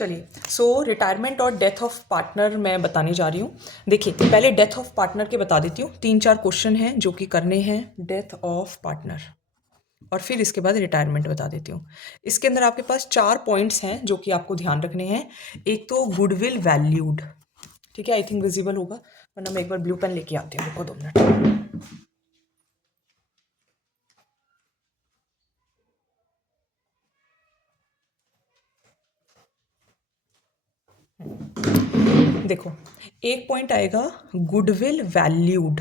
चलिए, सो रिटायरमेंट और death of partner मैं बताने जा रही हूँ। देखिए, पहले डेथ ऑफ पार्टनर के बता देती हूँ। 3-4 क्वेश्चन हैं जो कि करने हैं डेथ ऑफ पार्टनर, और फिर इसके बाद रिटायरमेंट बता देती हूँ। इसके अंदर आपके पास 4 पॉइंट्स हैं जो कि आपको ध्यान रखने हैं। एक तो गुडविल वैल्यूड, ठीक है, आई थिंक विजिबल होगा, वरना मैं एक बार ब्लू पेन लेके आती हूँ, रुको 2 मिनट। देखो, एक पॉइंट आएगा गुडविल वैल्यूड,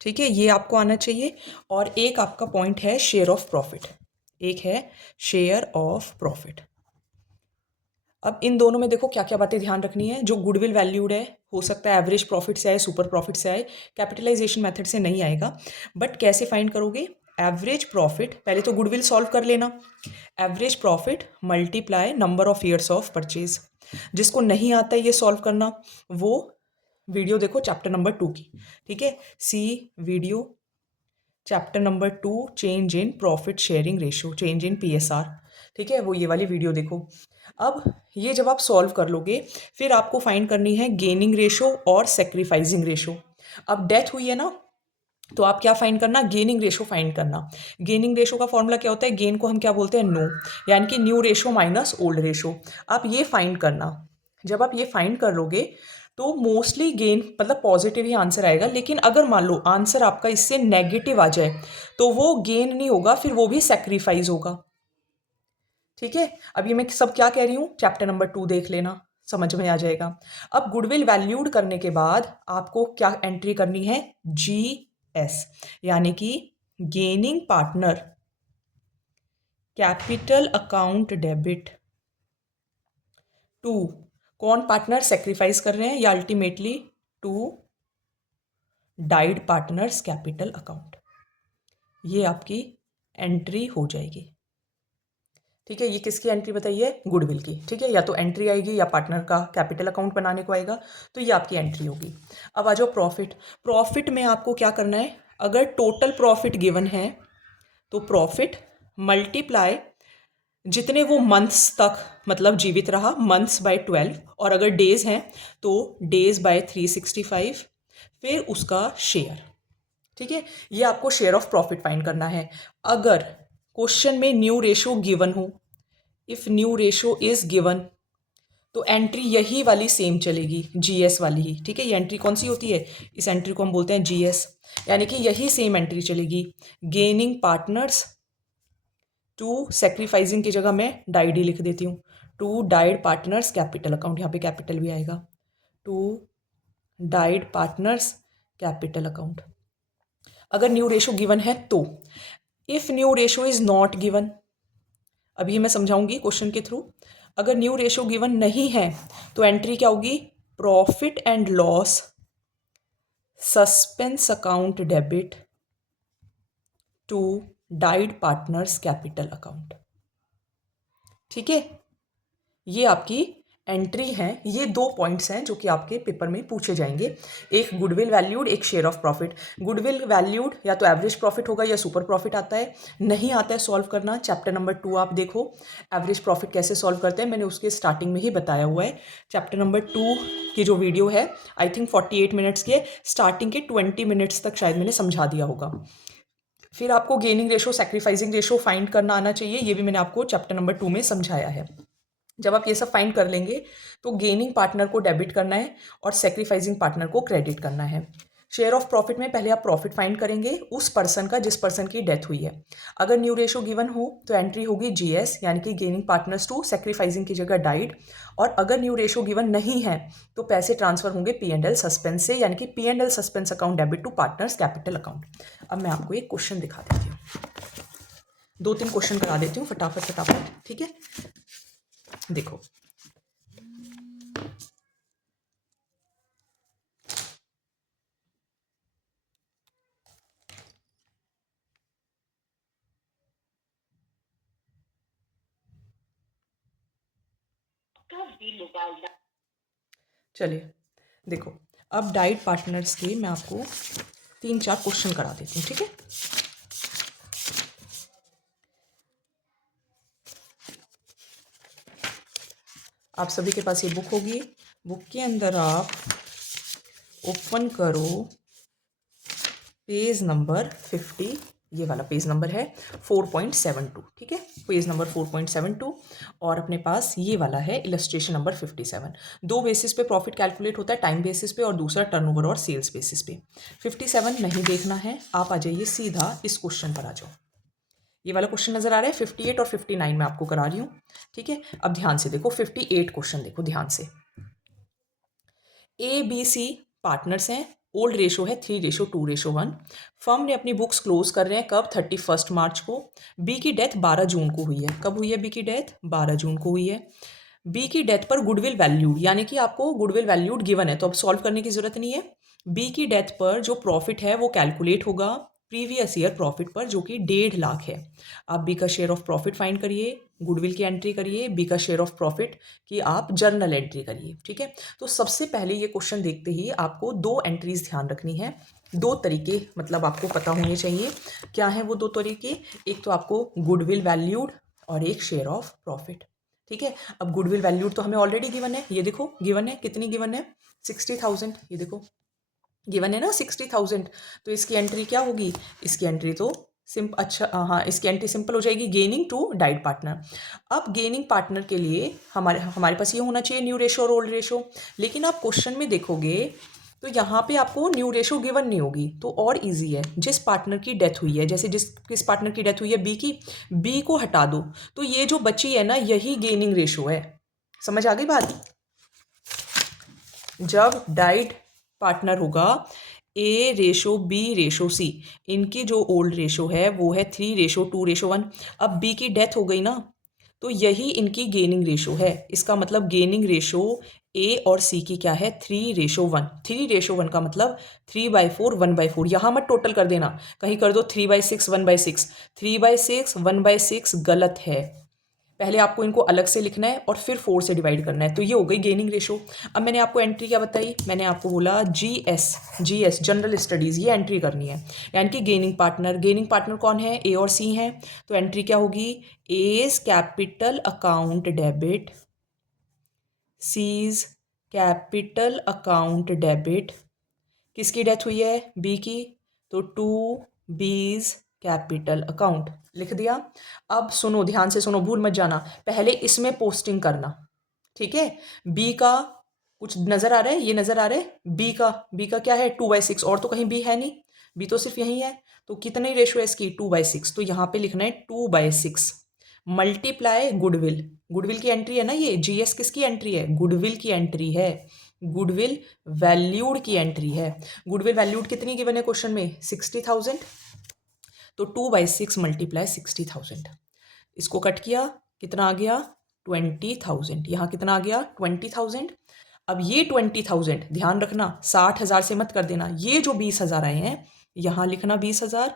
ठीक है, ये आपको आना चाहिए। और एक आपका पॉइंट है शेयर ऑफ प्रॉफिट, एक है शेयर ऑफ प्रॉफिट। अब इन दोनों में देखो क्या क्या बातें ध्यान रखनी है। जो गुडविल वैल्यूड है, हो सकता है एवरेज प्रॉफिट से आए, सुपर प्रॉफिट से आए, कैपिटलाइजेशन मेथड से नहीं आएगा। बट कैसे फाइंड करोगे? एवरेज प्रॉफिट, पहले तो गुडविल सॉल्व कर लेना। Average profit multiply number of years of purchase. जिसको नहीं आता है ये सॉल्व करना, वो वीडियो देखो चैप्टर नंबर 2 की, ठीक है, see video chapter number 2, change in profit sharing ratio, change in PSR, ठीक है, वो ये वाली वीडियो देखो। अब ये जब आप सॉल्व कर लोगे, फिर आपको फाइंड करनी है गेनिंग रेशो और सेक्रीफाइसिंग रेशो। अब डेथ हुई है ना, तो आप क्या फाइंड करना? गेनिंग रेशो फाइंड करना। गेनिंग रेशो का फॉर्मूला क्या होता है? गेन को हम क्या बोलते हैं? नो, यानी कि new ratio minus old ratio. आप ये फाइंड करना। जब आप ये फाइंड कर लोगे तो मोस्टली गेन मतलब पॉजिटिव ही आंसर आएगा। लेकिन अगर मान लो आंसर आपका इससे नेगेटिव आ जाए तो वो गेन नहीं होगा, फिर वो भी सेक्रीफाइस होगा, ठीक है। अब ये मैं सब क्या कह रही हूँ, चैप्टर नंबर 2 देख लेना, समझ में आ जाएगा। अब गुडविल वैल्यूड करने के बाद आपको क्या एंट्री करनी है? GS, यानी कि gaining partner capital account debit to, कौन पार्टनर सेक्रीफाइस कर रहे हैं? या ultimately to died partners capital account. ये आपकी एंट्री हो जाएगी, ठीक है। ये किसकी एंट्री बताइए? गुडविल की, ठीक है। या तो एंट्री आएगी या पार्टनर का कैपिटल अकाउंट बनाने को आएगा, तो ये आपकी एंट्री होगी। अब आ जाओ प्रॉफिट। प्रॉफिट में आपको क्या करना है? अगर टोटल प्रॉफिट गिवन है तो प्रॉफिट मल्टीप्लाई जितने वो मंथ्स तक मतलब जीवित रहा, मंथ्स बाय 12, और अगर डेज हैं तो डेज बाय 365, फिर उसका शेयर, ठीक है। ये आपको शेयर ऑफ प्रॉफिट फाइंड करना है। अगर क्वेश्चन में न्यू रेशो गिवन हो, if new ratio is given, तो एंट्री यही वाली सेम चलेगी, GS वाली ही, ठीक है। ये एंट्री कौन सी होती है? इस एंट्री को हम बोलते हैं GS, यानी कि यही सेम एंट्री चलेगी। गेनिंग पार्टनर्स टू सेक्रीफाइसिंग की जगह मैं डाइड ही लिख देती हूँ, to died partners capital account, यहाँ पे कैपिटल भी आएगा, to died partners capital account. अगर न्यू रेशो गिवन है तो, if new ratio is not given, अभी मैं समझाऊंगी क्वेश्चन के थ्रू। अगर न्यू रेशो गिवन नहीं है तो एंट्री क्या होगी? Profit and loss suspense account debit to died partners capital account, ठीक है। ये आपकी एंट्री है। ये 2 पॉइंट्स हैं जो कि आपके पेपर में पूछे जाएंगे, एक गुडविल वैल्यूड, एक share of profit. Goodwill valued या तो एवरेज प्रॉफिट होगा या सुपर प्रॉफिट आता है। नहीं आता है सॉल्व करना, चैप्टर नंबर 2 आप देखो, एवरेज प्रॉफिट कैसे सॉल्व करते हैं, मैंने उसके स्टार्टिंग में ही बताया हुआ है। चैप्टर नंबर 2 की जो वीडियो है आई थिंक 48 मिनट्स की है, स्टार्टिंग के 20 मिनट्स तक शायद मैंने समझा दिया होगा। फिर आपको gaining ratio sacrificing ratio find करना आना चाहिए, ये भी मैंने आपको चैप्टर नंबर 2 में समझाया है। जब आप ये सब फाइंड कर लेंगे तो गेनिंग पार्टनर को डेबिट करना है और सेक्रीफाइसिंग पार्टनर को क्रेडिट करना है। शेयर ऑफ प्रॉफिट में पहले आप प्रॉफिट फाइंड करेंगे उस पर्सन का जिस पर्सन की डेथ हुई है। अगर न्यू रेशो गिवन हो तो एंट्री होगी GS, यानी कि गेनिंग पार्टनर्स टू, सेक्रीफाइसिंग की जगह डाइड। और अगर न्यू रेशो गिवन नहीं है तो पैसे ट्रांसफर होंगे P&L सस्पेंस से, यानी कि P&L suspense account debit to partners capital account. अब मैं आपको एक क्वेश्चन दिखा देती हूँ, 2-3 क्वेश्चन करा देती हूँ फटाफट फटाफट, ठीक है। देखो, चलिए देखो, अब डाइट पार्टनर्स के मैं आपको 3-4 क्वेश्चन करा देती हूँ, ठीक है। आप सभी के पास ये बुक होगी, बुक के अंदर आप ओपन करो पेज नंबर 50, ये वाला पेज नंबर है 4.72, ठीक है, पेज नंबर 4.72, और अपने पास ये वाला है इलस्ट्रेशन नंबर 57। दो बेसिस पे प्रॉफिट कैलकुलेट होता है, टाइम बेसिस पे और दूसरा टर्नओवर और सेल्स बेसिस पे। 57 नहीं देखना है, आप आ जाइए सीधा इस क्वेश्चन पर आ जाओ। ये वाला क्वेश्चन नजर आ रहा है 58 और 59 मैं आपको करा रही हूँ, ठीक है। अब ध्यान से देखो 58 क्वेश्चन देखो ध्यान से। ABC पार्टनर्स हैं, ओल्ड रेशो है 3:2:1। फर्म ने अपनी बुक्स क्लोज कर रहे हैं कब? 31 मार्च को। बी की डेथ 12 जून को हुई है। कब हुई है बी की डेथ? 12 जून को हुई है। बी की डेथ पर गुडविल वैल्यूड, यानी कि आपको गुडविल वैल्यूड गिवन है तो अब सॉल्व करने की जरूरत नहीं है। बी की डेथ पर जो प्रॉफिट है वो कैलकुलेट होगा प्रीवियस ईयर प्रॉफिट पर, जो कि 1.5 लाख है। आप बी का शेयर ऑफ प्रॉफिट फाइंड करिए, गुडविल की एंट्री करिए, बी का शेयर ऑफ प्रॉफिट की आप जर्नल एंट्री करिए, ठीक है। तो सबसे पहले ये क्वेश्चन देखते ही आपको दो एंट्रीज ध्यान रखनी है, दो तरीके मतलब आपको पता होने चाहिए। क्या है वो दो तरीके? एक तो आपको गुडविल वैल्यूड और एक शेयर ऑफ प्रॉफिट, ठीक है। अब गुडविल वैल्यूड तो हमें ऑलरेडी गिवन है, ये देखो गिवन है, कितनी गिवन है? 60,000, ये देखो गिवन है ना 60,000। तो इसकी एंट्री क्या होगी? इसकी एंट्री तो अच्छा हाँ, इसकी एंट्री सिंपल हो जाएगी, गेनिंग टू डाइट पार्टनर। अब गेनिंग पार्टनर के लिए हमारे पास ये होना चाहिए न्यू रेशो और ओल्ड रेशो, लेकिन आप क्वेश्चन में देखोगे तो यहाँ पे आपको न्यू रेशो गिवन नहीं होगी, तो और इजी है। जिस पार्टनर की डेथ हुई है, जैसे किस पार्टनर की डेथ हुई है? बी की, बी को हटा दो तो ये जो बची है ना यही गेनिंग रेशो है। समझ आ गई बात? जब डाइट पार्टनर होगा A:B:C, इनकी जो ओल्ड रेशो है वो है 3:2:1। अब B की डेथ हो गई ना तो यही इनकी गेनिंग रेशो है। इसका मतलब गेनिंग रेशो A और C की क्या है? 3:1। 3:1 का मतलब 3/4 1/4। यहाँ मत टोटल कर देना, कहीं कर दो 3/6 1/6। 3/6 1/6 गलत है। पहले आपको इनको अलग से लिखना है और फिर 4 से डिवाइड करना है। तो ये हो गई गेनिंग रेशो। अब मैंने आपको एंट्री क्या बताई? मैंने आपको बोला GS जनरल स्टडीज़, ये एंट्री करनी है, यानी कि गेनिंग पार्टनर। गेनिंग पार्टनर कौन है? A और C हैं। तो एंट्री क्या होगी? A's capital account debit, C's capital account debit. किसकी डेथ हुई है? B की, तो 2B's कैपिटल अकाउंट लिख दिया। अब सुनो, ध्यान से सुनो, भूल मत जाना, पहले इसमें पोस्टिंग करना, ठीक है। बी का कुछ नजर आ रहा है? ये नजर आ रहा है बी का क्या है? 2/6, और तो कहीं बी है नहीं, बी तो सिर्फ यही है। तो कितनी रेशो है इसकी? 2/6। तो यहाँ पे लिखना है 2/6 मल्टीप्लाई गुडविल। गुडविल की एंट्री है ना ये, GS किसकी एंट्री है? गुडविल की एंट्री है, गुडविल वैल्यूड की एंट्री है। गुडविल वैल्यूड कितनी गिवन है क्वेश्चन में? 60,000। तो 2/6 मल्टीप्लाई 60,000, इसको कट किया, कितना आ गया? 20,000। यहाँ कितना आ गया? 20,000। अब ये 20,000 ध्यान रखना 60,000 से मत कर देना, ये जो 20,000 आए हैं यहाँ लिखना 20,000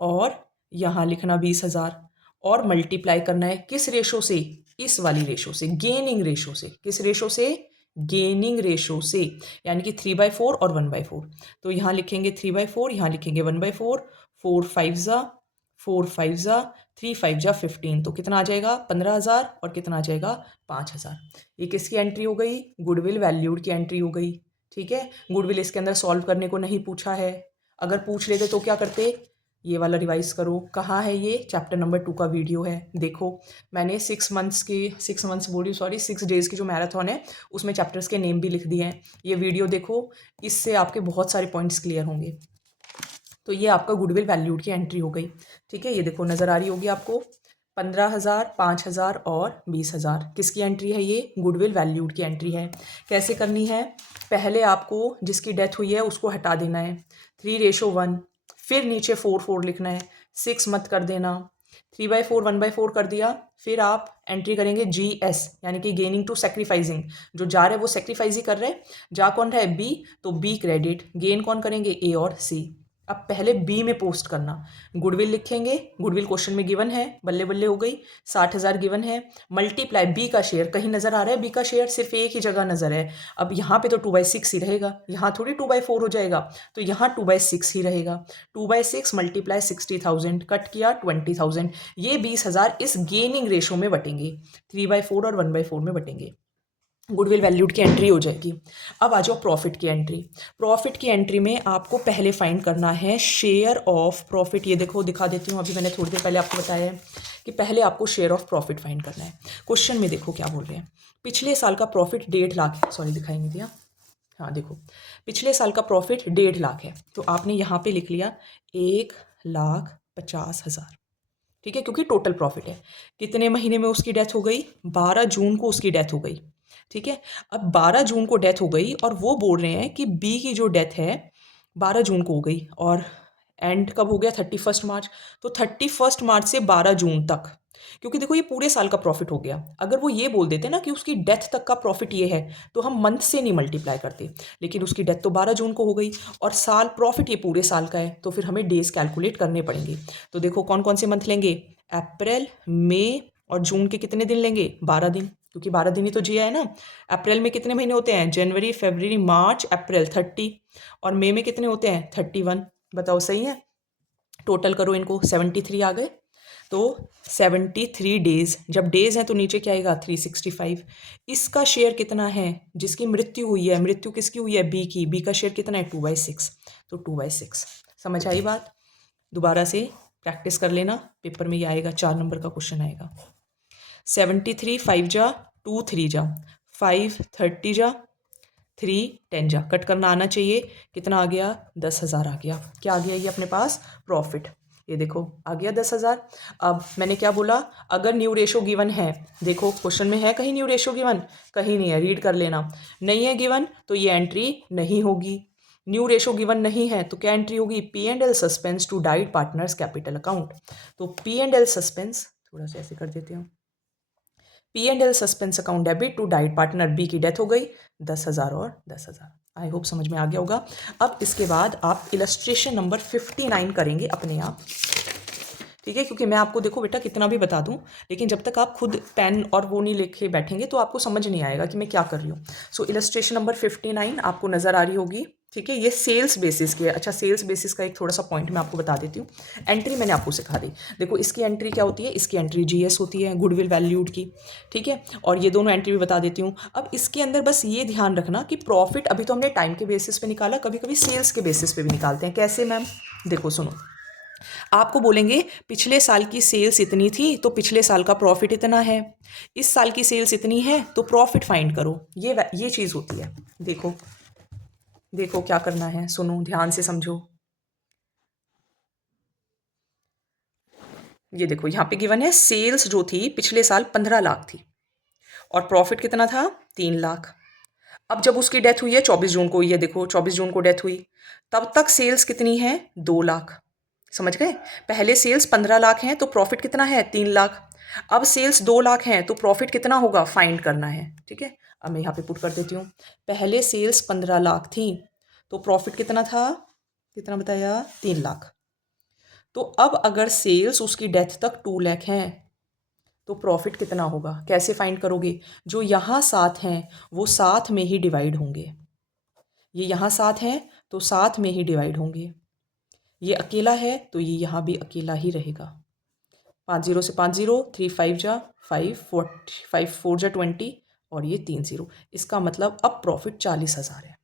और यहाँ लिखना 20,000 और मल्टीप्लाई करना है किस रेशो से? इस वाली रेशो से, गेनिंग रेशो से। किस रेशो से? गेनिंग रेशो से, यानी कि 3/4 और 1/4। तो यहाँ लिखेंगे 3/4, यहाँ लिखेंगे 1/4। 4 5 जा 4 5 जा 3 5 जा 15, तो कितना आ जाएगा? 15,000 और कितना आ जाएगा? 5,000। ये किसकी एंट्री हो गई? गुडविल वैल्यूड की एंट्री हो गई, ठीक है। गुडविल इसके अंदर सॉल्व करने को नहीं पूछा है, अगर पूछ लेते तो क्या करते? ये वाला रिवाइज करो, कहाँ है ये? चैप्टर नंबर 2 का वीडियो है, देखो। मैंने 6 मंथ्स बोली, सॉरी 6 डेज़ की जो मैराथन है उसमें चैप्टर्स के नेम भी लिख दिए हैं। ये वीडियो देखो, इससे आपके बहुत सारे पॉइंट्स क्लियर होंगे। तो ये आपका गुडविल वैल्यूड की एंट्री हो गई, ठीक है। ये देखो नज़र आ रही होगी आपको, 15,000 5,000 और 20,000 किसकी एंट्री है? ये गुडविल वैल्यूड की एंट्री है। कैसे करनी है? पहले आपको जिसकी डेथ हुई है उसको हटा देना है, 3:1, फिर नीचे 4 लिखना है, 6 मत कर देना, 3/4 1/4 कर दिया। फिर आप एंट्री करेंगे GS, यानी कि गेनिंग टू सेक्रीफाइसिंग। जो जा रहे हैं वो सेक्रीफाइस ही कर रहे हैं, जा कौन रहा है? B, तो B क्रेडिट। गेन कौन करेंगे? A और C। अब पहले बी में पोस्ट करना, गुडविल लिखेंगे, गुडविल क्वेश्चन में गिवन है, बल्ले बल्ले हो गई, 60,000 गिवन है, मल्टीप्लाई बी का शेयर, कहीं नज़र आ रहा है बी का शेयर, सिर्फ एक ही जगह नज़र है। अब यहाँ पे तो 2/6 ही रहेगा, यहाँ थोड़ी 2/4 हो जाएगा, तो यहाँ 2/6 ही रहेगा। 2/6 मल्टीप्लाई 60,000, कट किया 20,000, ये 20,000 इस गेनिंग रेशो में बटेंगे, 3/4 और 1/4 में बटेंगे। गुडविल वैल्यूड की एंट्री हो जाएगी। अब आ जाओ प्रॉफिट की एंट्री। प्रॉफिट की एंट्री में आपको पहले फाइंड करना है शेयर ऑफ प्रॉफिट। ये देखो दिखा देती हूँ, अभी मैंने थोड़ी देर पहले आपको बताया है कि पहले आपको शेयर ऑफ प्रॉफिट फाइंड करना है। क्वेश्चन में देखो क्या बोल रहे हैं, पिछले साल का प्रॉफिट 1.5 लाख है, सॉरी दिखाई नहीं दिया, हाँ देखो पिछले साल का प्रॉफिट 1.5 लाख है, तो आपने यहाँ पे लिख लिया 1,50,000, ठीक है, क्योंकि टोटल प्रॉफिट है। कितने महीने में उसकी डेथ हो गई, 12 जून को उसकी डेथ हो गई, ठीक है। अब 12 जून को डेथ हो गई और वो बोल रहे हैं कि बी की जो डेथ है 12 जून को हो गई और एंड कब हो गया 31 मार्च, तो 31 मार्च से 12 जून तक, क्योंकि देखो ये पूरे साल का प्रॉफिट हो गया। अगर वो ये बोल देते ना कि उसकी डेथ तक का प्रॉफिट ये है, तो हम मंथ से नहीं मल्टीप्लाई करते, लेकिन उसकी डेथ तो 12 जून को हो गई और साल प्रॉफिट ये पूरे साल का है, तो फिर हमें डेज कैलकुलेट करने पड़ेंगे। तो देखो कौन कौन से मंथ लेंगे, अप्रैल, मई और जून के कितने दिन लेंगे, 12 दिन, क्योंकि 12 दिन ही तो जिया है ना। अप्रैल में कितने महीने होते हैं, जनवरी, फरवरी, मार्च, अप्रैल 30, और मई में कितने होते हैं 31, बताओ सही है। टोटल करो इनको, 73 आ गए, तो 73 डेज, जब डेज हैं तो नीचे क्या आएगा 365। इसका शेयर कितना है, जिसकी मृत्यु हुई है, मृत्यु किसकी हुई है, बी की, बी का शेयर कितना है 2/6, तो 2/6। समझ आई बात, दोबारा से प्रैक्टिस कर लेना, पेपर में ये आएगा, 4 नंबर का क्वेश्चन आएगा। 73 5 जा 2 3 जा 5 30 जा 3 10 जा, कट करना आना चाहिए, कितना आ गया 10,000 आ गया। क्या आ गया ये अपने पास प्रॉफिट, ये देखो आ गया 10,000। अब मैंने क्या बोला, अगर न्यू रेशो गिवन है, देखो क्वेश्चन में है कहीं न्यू रेशो गिवन, कहीं नहीं है, रीड कर लेना, नहीं है गिवन तो ये एंट्री नहीं होगी। न्यू रेशो गिवन नहीं है तो क्या एंट्री होगी, P&L suspense to died partners capital account. तो P&L सस्पेंस, थोड़ा सा ऐसे कर देती हूँ, P&L suspense account debit to died partner, B की डेथ हो गई, 10,000 और 10,000। आई होप समझ में आ गया होगा। अब इसके बाद आप इलस्ट्रेशन नंबर 59 करेंगे अपने आप, ठीक है, क्योंकि मैं आपको देखो बेटा कितना भी बता दूं, लेकिन जब तक आप खुद पेन और वो नहीं लेके बैठेंगे तो आपको समझ नहीं आएगा कि मैं क्या कर रही हूँ। सो इलस्ट्रेशन नंबर 59 आपको नज़र आ रही होगी, ठीक है, ये सेल्स बेसिस की है। अच्छा, सेल्स बेसिस का एक थोड़ा सा पॉइंट मैं आपको बता देती हूँ, एंट्री मैंने आपको सिखा दी। देखो इसकी एंट्री क्या होती है, इसकी एंट्री GS होती है, गुडविल वैल्यूड की, ठीक है, और ये दोनों एंट्री भी बता देती हूँ। अब इसके अंदर बस ये ध्यान रखना कि प्रॉफिट अभी तो हमने टाइम के बेसिस पे निकाला, कभी कभी सेल्स के बेसिस पे भी निकालते हैं। कैसे मैम, देखो सुनो, आपको बोलेंगे पिछले साल की सेल्स इतनी थी तो पिछले साल का प्रॉफिट इतना है, इस साल की सेल्स इतनी है तो प्रॉफिट फाइंड करो, ये चीज़ होती है। देखो देखो क्या करना है, सुनो ध्यान से समझो। ये देखो यहाँ पे गिवन है, सेल्स जो थी पिछले साल 15 लाख थी और प्रॉफिट कितना था 3 लाख। अब जब उसकी डेथ हुई है 24 जून को, ये देखो 24 जून को डेथ हुई, तब तक सेल्स कितनी है 2 लाख। समझ गए, पहले सेल्स 15 लाख हैं तो प्रॉफिट कितना है 3 लाख। अब सेल्स 2 लाख हैं तो प्रॉफिट कितना होगा फाइंड करना है, ठीक है। अब मैं यहाँ पे पुट कर देती हूँ, पहले सेल्स 15 लाख थी तो प्रॉफिट कितना था, कितना बताया 3 लाख। तो अब अगर सेल्स उसकी डेथ तक 2 लाख हैं तो प्रॉफिट कितना होगा, कैसे फाइंड करोगे, जो यहाँ 7 हैं वो 7 में ही डिवाइड होंगे, ये यहाँ 7 हैं तो 7 में ही डिवाइड होंगे, ये अकेला है तो ये यहाँ भी अकेला ही रहेगा। 5 0 से 5 0, 3 5 जा 5 4 जा 20 और ये 3 0, इसका मतलब अब प्रॉफिट 40,000 है।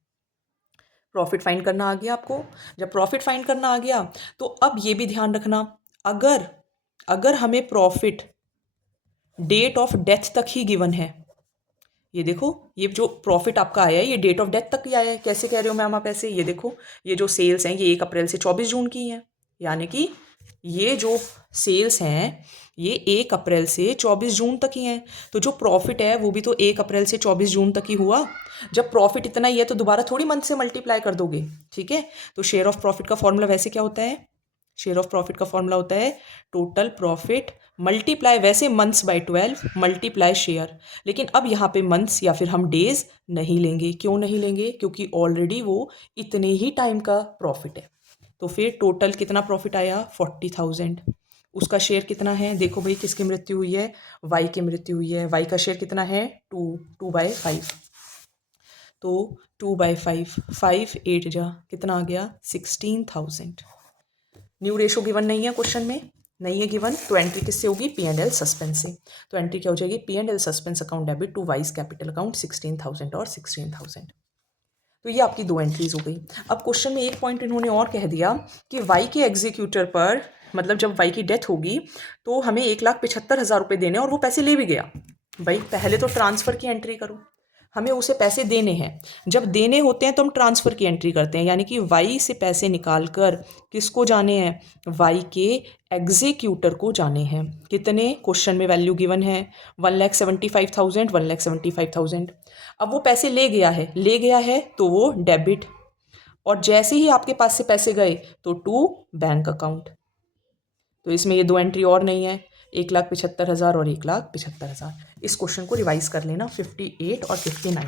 प्रॉफिट फाइंड करना आ गया आपको, जब प्रॉफिट फाइंड करना आ गया तो अब ये भी ध्यान रखना, अगर हमें प्रॉफिट डेट ऑफ डेथ तक ही गिवन है, ये देखो ये जो प्रॉफिट आपका आया है ये डेट ऑफ डेथ तक ही आया है। कैसे कह रहे हो मैम आप ऐसे, ये देखो ये जो सेल्स हैं ये 1 अप्रैल से 24 जून की हैं, यानी कि ये जो सेल्स हैं ये 1 अप्रैल से 24 जून तक ही हैं, तो जो प्रॉफिट है वो भी तो 1 अप्रैल से 24 जून तक ही हुआ। जब प्रॉफिट इतना ही है तो दोबारा थोड़ी मंथ से मल्टीप्लाई कर दोगे, ठीक है। तो शेयर ऑफ प्रॉफिट का फॉर्मूला वैसे क्या होता है, शेयर ऑफ प्रॉफिट का फॉर्मूला होता है टोटल प्रॉफिट मल्टीप्लाई, वैसे मंथ्स बाय 12 मल्टीप्लाई शेयर, लेकिन अब यहाँ पे मंथ्स या फिर हम डेज नहीं लेंगे। क्यों नहीं लेंगे, क्योंकि ऑलरेडी वो इतने ही टाइम का प्रॉफिट है, तो फिर टोटल कितना प्रॉफिट आया 40,000। उसका शेयर कितना है, देखो भाई किसकी मृत्यु हुई है, वाई की मृत्यु हुई है। वाई का शेयर कितना है 2/5, तो 2/5, 5 8 जा कितना आ गया 16,000। न्यू रेशो गिवन नहीं है क्वेश्चन में, नहीं है गिवन, तो एंट्री किससे होगी, P&L सस्पेंस से। तो एंट्री क्या हो जाएगी, P&L suspense account debit to वाइज कैपिटल अकाउंट 16,000 और 16,000। तो ये आपकी 2 एंट्रीज हो गई। अब क्वेश्चन में एक पॉइंट इन्होंने और कह दिया कि वाई के एग्जीक्यूटर पर, मतलब जब वाई की डेथ होगी तो हमें 1,75,000 रुपये देने, और वो पैसे ले भी गया। भाई पहले तो ट्रांसफ़र की एंट्री करो, हमें उसे पैसे देने हैं। जब देने होते हैं तो हम ट्रांसफ़र की एंट्री करते हैं, यानी कि वाई से पैसे निकाल कर किसको जाने हैं, वाई के एग्जीक्यूटर को जाने हैं। कितने, क्वेश्चन में वैल्यू गिवन है 1,75,000, 1,75,000। अब वो पैसे ले गया है तो वो डेबिट, और जैसे ही आपके पास से पैसे गए तो टू बैंक अकाउंट। तो इसमें ये 2 एंट्री और नहीं है, 1,75,000 और 1,75,000। इस क्वेश्चन को रिवाइज कर लेना 58 और 59।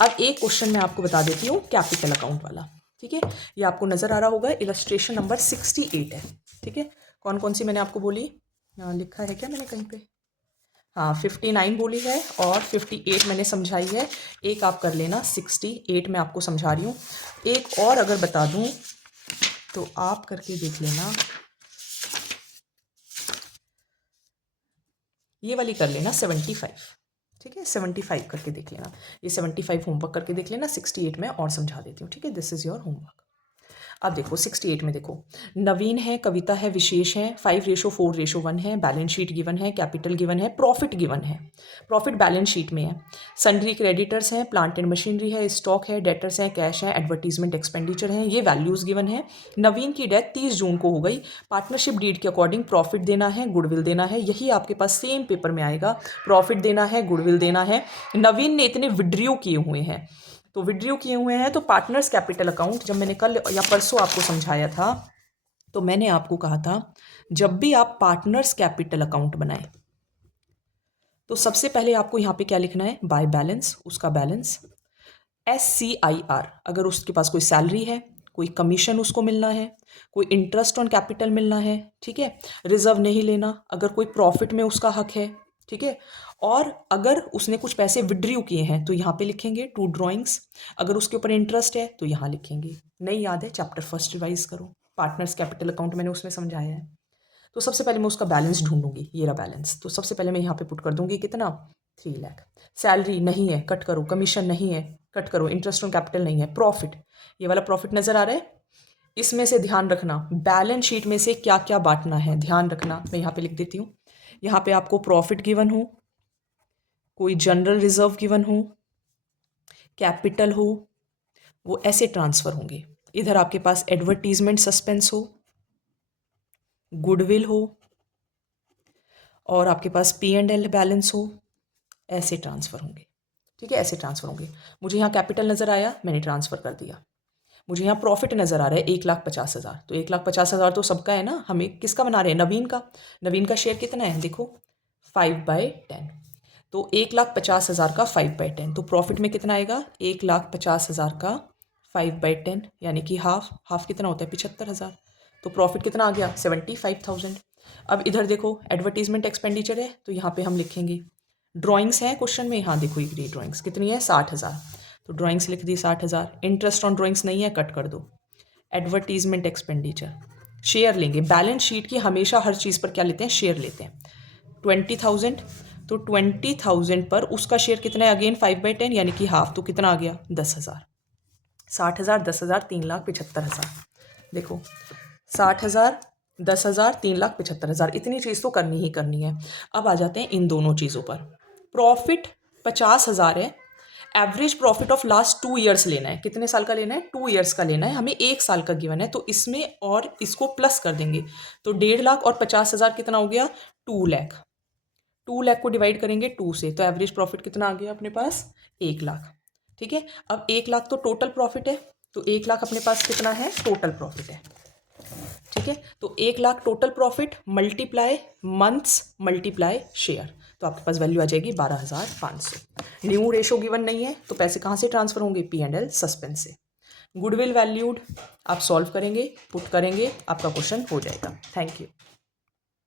अब एक क्वेश्चन मैं आपको बता देती हूँ कैपिटल अकाउंट वाला, ठीक है। ये आपको नज़र आ रहा होगा, इलस्ट्रेशन नंबर 68 है, ठीक है। कौन कौन सी मैंने आपको बोली, लिखा है क्या मैंने कहीं पे, हाँ 59 बोली है और 58 मैंने समझाई है। एक आप कर लेना, 68 मैं आपको समझा रही हूँ। एक और अगर बता दूँ तो आप करके देख लेना, ये वाली कर लेना 75, ठीक है, 75 करके देख लेना। ये 75 होमवर्क करके देख लेना, 68 में और समझा देती हूँ, ठीक है। This is your homework. अब देखो 68 में देखो, नवीन है, कविता है, विशेष है, 5:4:1 है, बैलेंस शीट गिवन है, कैपिटल गिवन है, प्रॉफिट गिवन है। प्रॉफिट बैलेंस शीट में है, सन्ड्री क्रेडिटर्स हैं, प्लांट एंड मशीनरी है, स्टॉक है, डेटर्स हैं, कैश है, एडवर्टीजमेंट एक्सपेंडिचर है, ये वैल्यूज़ गिवन है। नवीन की डेथ 30 जून को हो गई, पार्टनरशिप डीड के अकॉर्डिंग प्रॉफिट देना है, गुडविल देना है, यही आपके पास सेम पेपर में आएगा। प्रॉफिट देना है, गुडविल देना है। नवीन ने इतने विड्रियो किए हुए हैं, तो विड्रियो किए हुए हैं, तो पार्टनर्स कैपिटल अकाउंट, जब मैंने कल या परसों आपको समझाया था तो मैंने आपको कहा था जब भी आप पार्टनर्स कैपिटल अकाउंट बनाएं तो सबसे पहले आपको यहाँ पे क्या लिखना है, बाय बैलेंस, उसका बैलेंस, SCIR, अगर उसके पास कोई सैलरी है, कोई कमीशन उसको मिलना है, कोई इंटरेस्ट ऑन कैपिटल मिलना है, ठीक है, रिजर्व नहीं लेना, अगर कोई प्रॉफिट में उसका हक है, ठीक है, और अगर उसने कुछ पैसे विड्रू किए हैं तो यहाँ पे लिखेंगे 2 ड्राइंग्स, अगर उसके ऊपर इंटरेस्ट है तो यहाँ लिखेंगे। नहीं याद है, चैप्टर फर्स्ट रिवाइज करो, पार्टनर्स कैपिटल अकाउंट मैंने उसमें समझाया है। तो सबसे पहले मैं उसका बैलेंस ढूंढूंगी, ये रहा बैलेंस, तो सबसे पहले मैं यहाँ पे पुट कर दूंगी कितना, 3 लाख। सैलरी नहीं है, कट करो, कमीशन नहीं है, कट करो, इंटरेस्ट ऑन कैपिटल नहीं है, प्रॉफिट, ये वाला प्रॉफिट नज़र आ रहा है। इसमें से ध्यान रखना बैलेंस शीट में से क्या क्या बांटना है, ध्यान रखना, मैं यहाँ पे लिख देती हूँ। यहाँ पे आपको प्रॉफिट गिवन हो, कोई जनरल रिजर्व गिवन हो, कैपिटल हो, वो ऐसे ट्रांसफ़र होंगे। इधर आपके पास एडवर्टीजमेंट सस्पेंस हो, गुडविल हो, और आपके पास P&L बैलेंस हो, ऐसे ट्रांसफ़र होंगे, ठीक है, ऐसे ट्रांसफ़र होंगे। मुझे यहाँ कैपिटल नज़र आया, मैंने ट्रांसफ़र कर दिया। मुझे यहाँ प्रॉफिट नज़र आ रहा है 1,50,000, तो 1,50,000 तो सबका है ना, हमें किसका बना रहे हैं, नवीन का। नवीन का शेयर कितना है, देखो 5/10, तो 1,50,000 का 5/10, तो प्रॉफिट में कितना आएगा, 1,50,000 का 5/10, यानी कि हाफ कितना होता है 75,000, तो प्रॉफिट कितना आ गया 75,000। अब इधर देखो एडवर्टीजमेंट एक्सपेंडिचर है, तो यहाँ पे हम लिखेंगे, ड्राइंग्स हैं क्वेश्चन में, हाँ देखो ये ड्राइंग्स कितनी है 60,000, तो ड्राइंग्स लिख दी 60,000। इंटरेस्ट ऑन ड्राइंग्स नहीं है, कट कर दो। एडवर्टीजमेंट एक्सपेंडिचर, शेयर लेंगे, बैलेंस शीट की हमेशा हर चीज़ पर क्या लेते हैं, शेयर लेते हैं। 20,000, तो 20,000 पर उसका शेयर कितना है, अगेन 5/10, यानी कि हाफ, तो कितना आ गया 10,000। 60,000, 10,000, 3,75,000। देखो 60,000, 10,000, 3,75,000, इतनी चीज़ तो करनी ही करनी है। अब आ जाते हैं इन दोनों चीज़ों पर। प्रॉफिट 50,000 है, average profit of last 2 years लेना है, कितने साल का लेना है, 2 ईयर्स का लेना है, हमें 1 साल का गिवन है, तो इसमें और इसको प्लस कर देंगे, तो 1.5 लाख और 50,000 कितना हो गया 2 लाख। 2 लाख को डिवाइड करेंगे 2 से, तो एवरेज प्रॉफिट कितना आ गया अपने पास 1 लाख, ठीक है। अब 1 लाख तो टोटल प्रॉफिट है, तो 1 लाख अपने पास कितना है, टोटल प्रॉफिट है, ठीक है। तो 1 lakh total profit multiply months multiply share, तो आपके पास वैल्यू आ जाएगी 12,500। न्यू रेशो गिवन नहीं है, तो पैसे कहाँ से ट्रांसफर होंगे, P&L सस्पेंस से। गुडविल वैल्यूड आप सॉल्व करेंगे, पुट करेंगे, आपका क्वेश्चन हो जाएगा। Thank you.